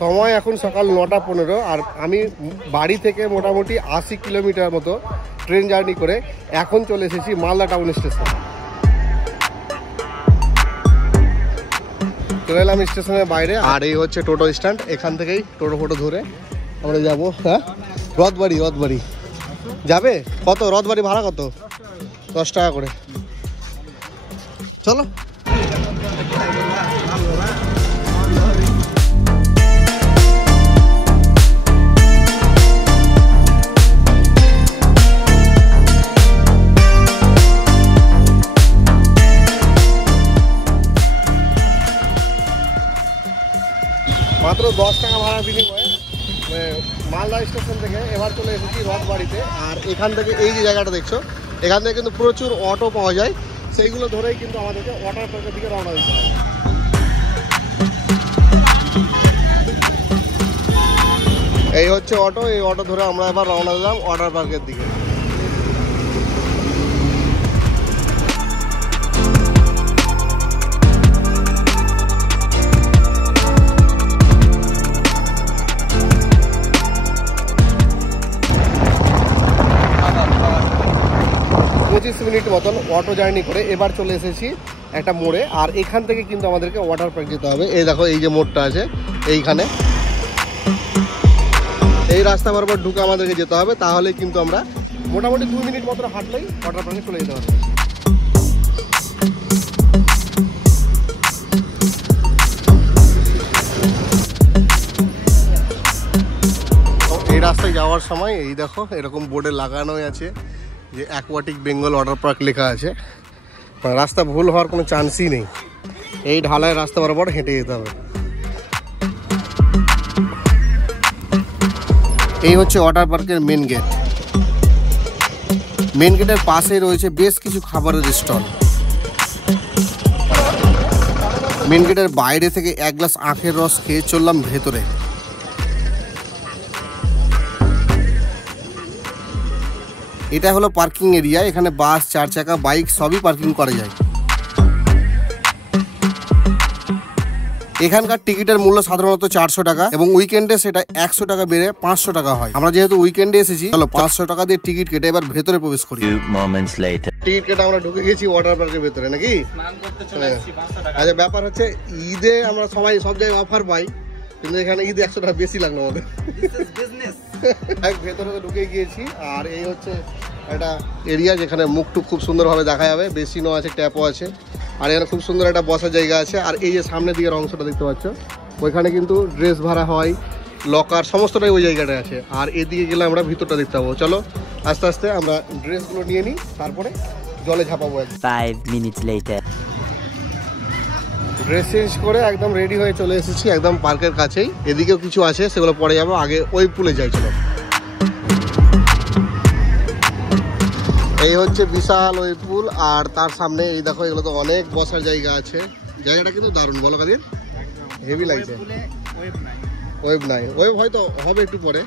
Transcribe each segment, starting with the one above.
সময় এখন সকাল 9:15 আর আমি বাড়ি থেকে মোটামুটি 80 কিলোমিটার মতো ট্রেন জার্নি করে এখন চলে এসেছি মালদা টাউন স্টেশন। চলে এলাম স্টেশনের বাইরে, আর এই হচ্ছে টোটো স্ট্যান্ড। এখান থেকেই টোটো ফোটো ধরে আমরা যাবো হ্যাঁ রথবাড়ি। রথবাড়ি যাবে কত? রথবাড়ি ভাড়া কত? 10 টাকা করে। চলো। মাত্র 10 টাকা ভাড়া বিনিময়ে মালদা স্টেশন থেকে এবার চলে এসেছি রথবাড়িতে। আর এখান থেকে এই যে জায়গাটা দেখছো, এখান থেকে কিন্তু প্রচুর অটো পাওয়া যায়, সেইগুলো ধরেই কিন্তু আমাদেরকে ওয়াটার পার্কের দিকে রওনা দিতে হবে। এই হচ্ছে অটো, এই অটো ধরে আমরা এবার রওনা দিলাম ওয়াটার পার্কের দিকে। মিনিট মতন অটো জার্নি করে এবার চলে এসেছি একটা মোড়ে। আর এখান থেকে কিন্তু আমাদেরকে ওয়াটার পার্ক যেতে হবে। এই দেখো এই যে মোড়টা আছে এইখানে, এই রাস্তা বরাবর ঢুকে আমাদেরকে যেতে হবে। তাহলে কিন্তু আমরা মোটামুটি 2 মিনিট মতো হাঁটলেই ওয়াটার পার্কে চলে যেতে পারবো। এই রাস্তায় যাওয়ার সময় এই দেখো এরকম বোর্ডে লাগানোই আছে যে অ্যাকোয়াটিক বেঙ্গল ওয়াটার পার্ক লেখা আছে। রাস্তা ভুল হওয়ার কোনো চান্সই নেই। এই ঢালাই রাস্তা বরাবর হেঁটে যেতে হবে। এই হচ্ছে ওয়াটার পার্কের মেন গেট। মেন গেটের পাশেই রয়েছে বেশ কিছু খাবারের স্টল। মেন গেটের বাইরে থেকে 1 গ্লাস আখের রস খেয়ে চললাম ভেতরে। এটা হলো পার্কিং এরিয়া। এখানে বাস, 4 চাকা, বাইক সবই পার্কিং করা যায়। এখানকার টিকিটের মূল্য সাধারণত 400 টাকা এবং উইকেন্ডে সেটা 100 টাকা বেড়ে 500 টাকা হয়। আমরা যেহেতু উইকেন্ডে এসেছি, চলো 500 টাকা দিয়ে টিকিট কেটে এবার ভেতরে প্রবেশ করি। টিকিট কেটে আমরা ঢুকে গেছি ওয়াটার পার্কের ভেতরে নাকি। আচ্ছা, ব্যাপার হচ্ছে ঈদে আমরা সবাই সব জায়গায় অফার পাই, কিন্তু এখানে ঈদে 100 টাকা বেশি লাগলো আমাদের। ভেতরে তো ঢুকে গিয়েছি। আর এই হচ্ছে একটা এরিয়া যেখানে মুখটুক খুব সুন্দরভাবে দেখা যাবে। বেসিনও আছে, ট্যাপও আছে, আর এখানে খুব সুন্দর একটা বসার জায়গা আছে। আর এই যে সামনের দিকের অংশটা দেখতে পাচ্ছ, ওইখানে কিন্তু ড্রেস ভাড়া হয়, লকার সমস্তটাই ওই জায়গাটায় আছে। আর এদিকে গেলে আমরা ভিতরটা দেখতে পাবো। চলো আস্তে আস্তে আমরা ড্রেসগুলো নিয়ে নিই, তারপরে জলে ঝাঁপাবো। 5 মিনিটস লেটার ড্রেস চেঞ্জ করে একদম রেডি হয়ে চলে এসেছি একদম পার্কের কাছেই। এদিকেও কিছু আছে, সেগুলো পরে যাবো। আগে ওই পুলে যাই চলো। এই হচ্ছে বিশাল ওই পুল, আর তার সামনে এই দেখো এগুলো তো অনেক বসার জায়গা আছে। জায়গাটা কিন্তু দারুণ, বলো কাদির, হেভি লাগছে। ওয়েব নাই, ওয়েব হয়তো হবে একটু পরে।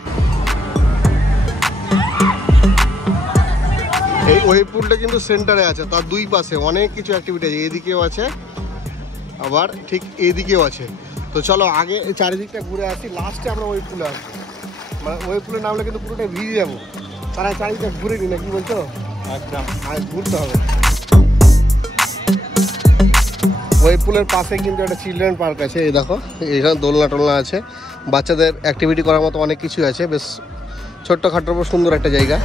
এই ওয়েব পুলটা কিন্তু সেন্টারে আছে, তার দুই পাশে অনেক কিছু অ্যাক্টিভিটি আছে। এদিকেও আছে, আবার ঠিক এদিকেও আছে। তো চলো আগে চারিদিকটা ঘুরে আসি, লাস্টে আমরা ওই পুলে আসবো। মানে ওই পুলে নামলে কিন্তু পুরোটা ভিজে যাবো। তারা চারিদিকটা ঘুরে নি না, কি বলছো? একদম ঘুরতে হবে। ওই পুলের পাশে কিন্তু একটা চিলড্রেন পার্ক আছে। এই দেখো এখানে দোলনা টোলনা আছে, বাচ্চাদের অ্যাক্টিভিটি করার মতো অনেক কিছু আছে। বেশ ছোট্টখাটোর উপর সুন্দর একটা জায়গা।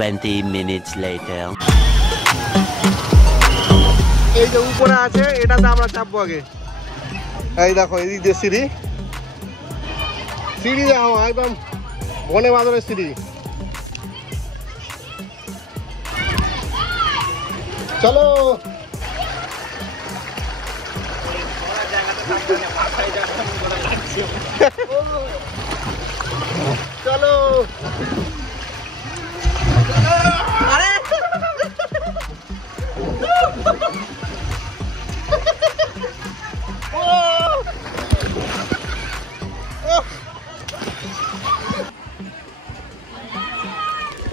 20 minutes later এই যে উপরে আছে, এটাতে আমরা চাপবো আগে। এই দেখো এদিক দিয়ে সিঁড়ি, সিঁড়ি যাও একদম বনে বাঁধনের সিঁড়ি। চলো চলো।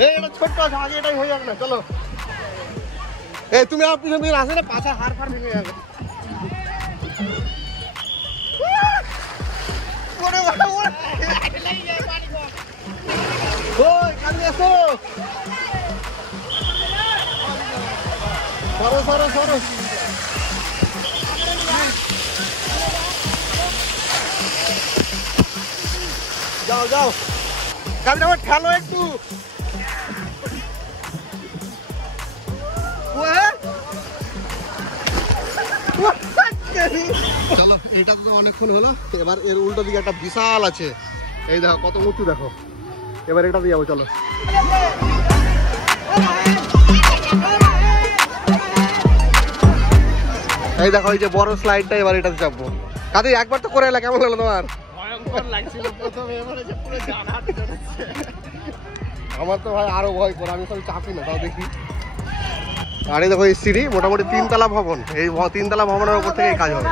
এটা ছোট্ট আছে, আগে এটাই হয়ে যাক না, চলো। এই তুমি আর পিছন পিছন আসে না, পাছা হাড় ফাড় ভেঙে যাবে। ওই কাছে এসো, সরো সরো সরো। যাও যাও, কাছে আমার ঠেলো একটু। চলো, এটা তো অনেকক্ষণ হলো, এবার এর উল্টো দিকে একটা বিশাল আছে, এই দেখো কত উঁচু দেখো। এবার এটা দিয়ে যাবো, চলো। এই দেখো এই যে বড় স্লাইডটা, এবার এটাতে চাপবো। কাজে একবার তো করে এলা, কেমন হলো তোমার? ভয়ঙ্কর লাগছিল প্রথমে, এবারে যে পুরো জান হাঁটু চড়ছে। আমার তো ভাই আরো ভয় করে, আমি সব চাপি না, তাও দেখি। আর এই দেখো এই সিঁড়ি, মোটামুটি 3 তলা ভবন, এই 3 তলা ভবনের উপর থেকে এই কাজ হবে।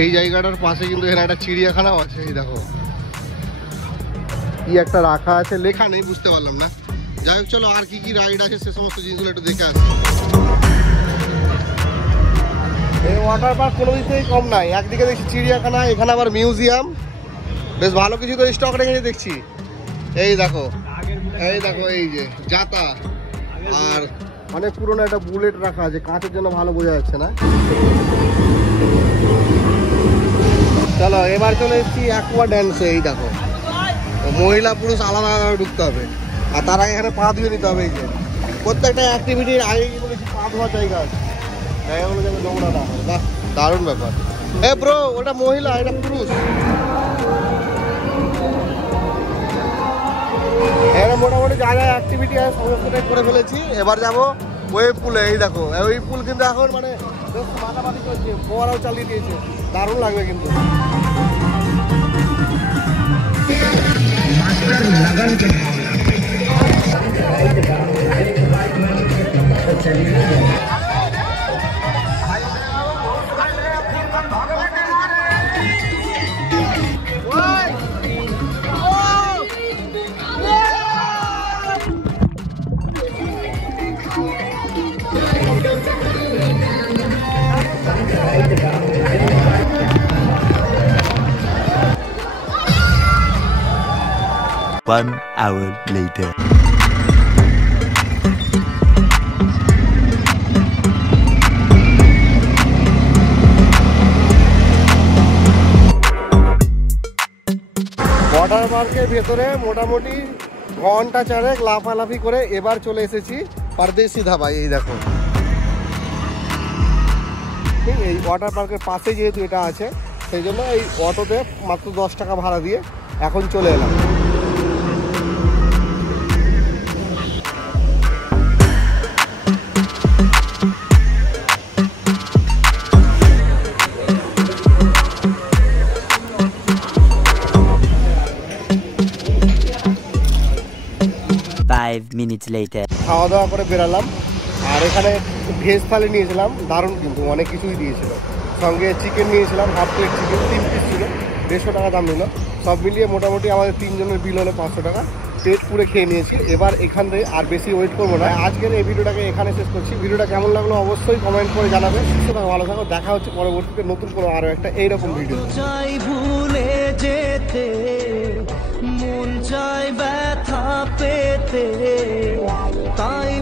এই জায়গাটার পাশে কিন্তু এখানে একটা চিড়িয়াখানাও আছে, এই দেখো কি একটা রাখা আছে, লেখা নেই, বুঝতে পারলাম না। যাই হোক চলো, আর কি কি রাইড আছে সে সমস্ত জিনিসগুলো একটু দেখে আসি। এই ওয়াটার পার্ক কোনো কিছুই কম নাই, একদিকে দেখছি চিড়িয়াখানা, এখানে আবার মিউজিয়াম, বেশ ভালো কিছু তো স্টক রেখেছে দেখছি। এই দেখো এই দেখো, এই যে জাতা, আর অনেক পুরোনো একটা বুলেট রাখা আছে, কাঁচের জন্য ভালো বোঝা যাচ্ছে না। চলো এবার চলে এসেছি অ্যাকোয়া ড্যান্সে। এই দেখো মহিলা পুরুষ আলাদা আলাদা ঢুকতে হবে, আর তার আগে এখানে পা ধুয়ে নিতে হবে। এই যে প্রত্যেকটা অ্যাক্টিভিটির আগে বলেছি পা ধোয়ার জায়গা আছে, জায়গাগুলো যাবে নোংরা না হয়। বাহ, দারুণ ব্যাপার। এ ব্রো, ওটা মহিলা, এটা পুরুষ। এখানে মোটামুটি যা যা অ্যাক্টিভিটি আছে সমস্তটাই করে ফেলেছি। এবার যাবো ওয়েভ পুলে। এই দেখো ওয়েভ পুল কিন্তু এখন মানে মাথামাতি চলছে, ফোয়ারাও চালিয়ে দিয়েছে, দারুণ লাগবে কিন্তু। One hour later. ওয়াটার পার্কের ভেতরে মোটামুটি ঘন্টা চারেক লাফালাফি করে এবার চলে এসেছি পারদেশি ধাবায়। এই দেখো ঠিক এই ওয়াটার পার্কের পাশে যেহেতু এটা আছে, সেই জন্য এই অটোতে মাত্র 10 টাকা ভাড়া দিয়ে এখন চলে এলাম। Minutes later. খাওয়া দাওয়া করে বেরালাম, আর এখানে ভেজ থালি নিয়েছিলাম, দারুণ কিন্তু অনেক কিছুই দিয়েছিল। সঙ্গে চিকেন নিয়েছিলাম, হাফ প্লেট চিকেন, 3 পিস ছিল, 150 টাকা দাম নিল। সব মিলিয়ে মোটামুটি আমাদের 3 জনের বিল হলো 500 টাকা। পেট পুরে খেয়ে নিয়েছি। এবার এখান থেকে আর বেশি ওয়েট করবো না, আজকের এই ভিডিওটাকে এখানে শেষ করছি। ভিডিওটা কেমন লাগলো অবশ্যই কমেন্ট করে জানাবে। সুস্থ থাকো, ভালো থাকো, দেখা হচ্ছে পরবর্তীতে নতুন কোনো আরও একটা এইরকম ভিডিও। চাই ভুলে যেতে, মন চাই ব্যথা পেতে, তাই